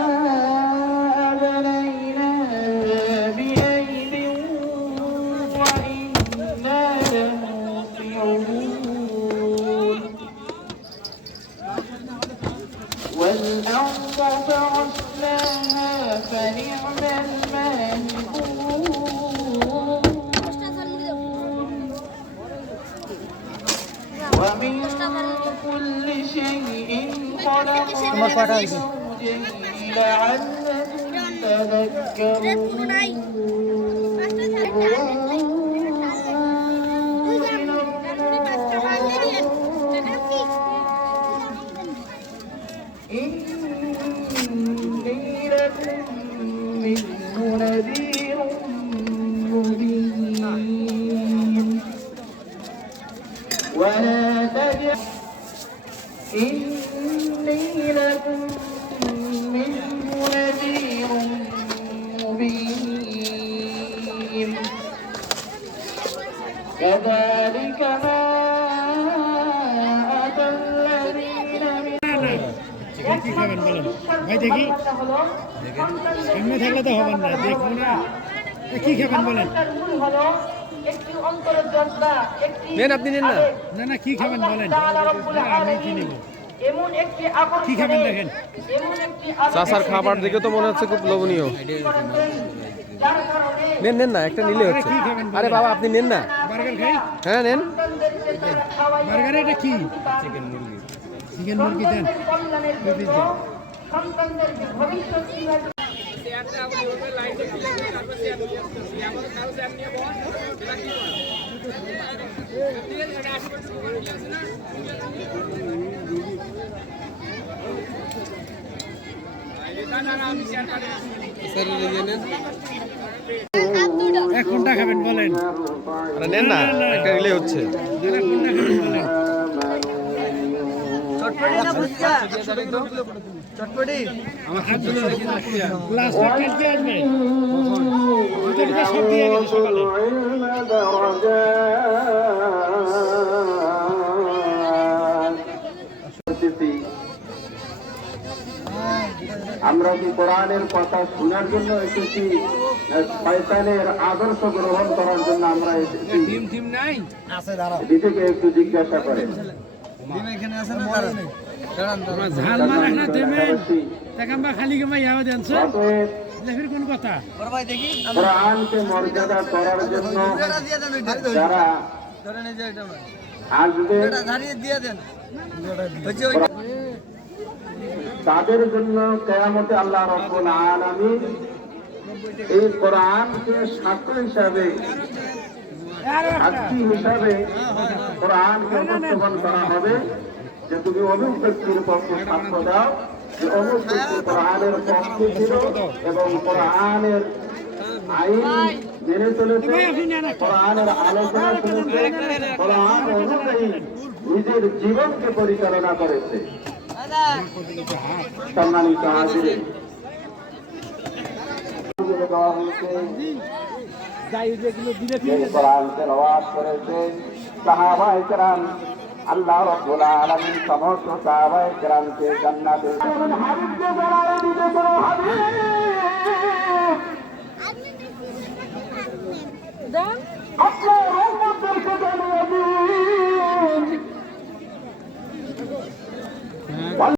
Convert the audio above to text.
والسماء بنيناها بأيد وإنا لموسعون. والأرض فرشناها فنعم ومن كل شيء خلقنا زوجين لعلكم تذكرون إني لكم منه نذير ولا تجعل إني لكم منه نذير مبين كذلك ما أتى الذين من কি খাবেন বলেন ভাই দেখি এমনি থাকলে তো হবেন না দেখুন না এ, কি খাবেন বলেন একটি অন্তরের জজবা একটি নেন আপনি নেন না। না না কি খাবেন বলেন? আমি কি নেব? এমন একটি আকর্ষণে কি খাবেন দেখেন? এমন একটি চাষার খাবার দেখে তো মনে হচ্ছে খুব লোভনীয়। নেন নেন না একটা নিলে হচ্ছে? আরে বাবা আপনি নেন না। বার্গার খাই? হ্যাঁ নেন। বার্গারে এটা কি? চিকেন মুরগি। দেন। সন্তানদের কল্যাণের জন্য সন্তানদেরকে ভবিষ্যৎ কোনটা খাবেন বলেন। নেন না একটা নিলে হচ্ছে। আমার আসবে গেছে সকালে। আমরা কি কোরআনের কথা শোনার জন্য এসেছি? শয়তানের আদর্শ গ্রহণ করার জন্য আমরা এসেছি। নিজেকে একটু জিজ্ঞাসা করেন। কোরআনকে মর্যাদা করার জন্য যারা আসবে তাদের জন্য কেয়ামতে আল্লাহ রব্বুল আলামিন এই কোরআনকে সাক্ষ্য হিসাবে সাক্ষী হিসাবে কোরআনকে উপস্থাপন করা হবে। যে তুমি অমুক ব্যক্তির পক্ষে সাক্ষ্য দাও, যে অমুক ব্যক্তি কোরআনের পক্ষে ছিল এবং কোরআনের আইন মেনে চলেছে, কোরআনের আলোচনা শুনেছে, কোরআন অনুযায়ী নিজের জীবনকে পরিচালনা করেছে। সম্মানিত হাজিরে। দেওয়া হয়েছে আল্লাহ রাব্বুল আলামিন সমস্ত সাহাবায়ে কেরামকে জান্নাতে হাবিবকে জানাই দিতে কোনো হাবিব আপনার রহমতদেরকে জানিয়ে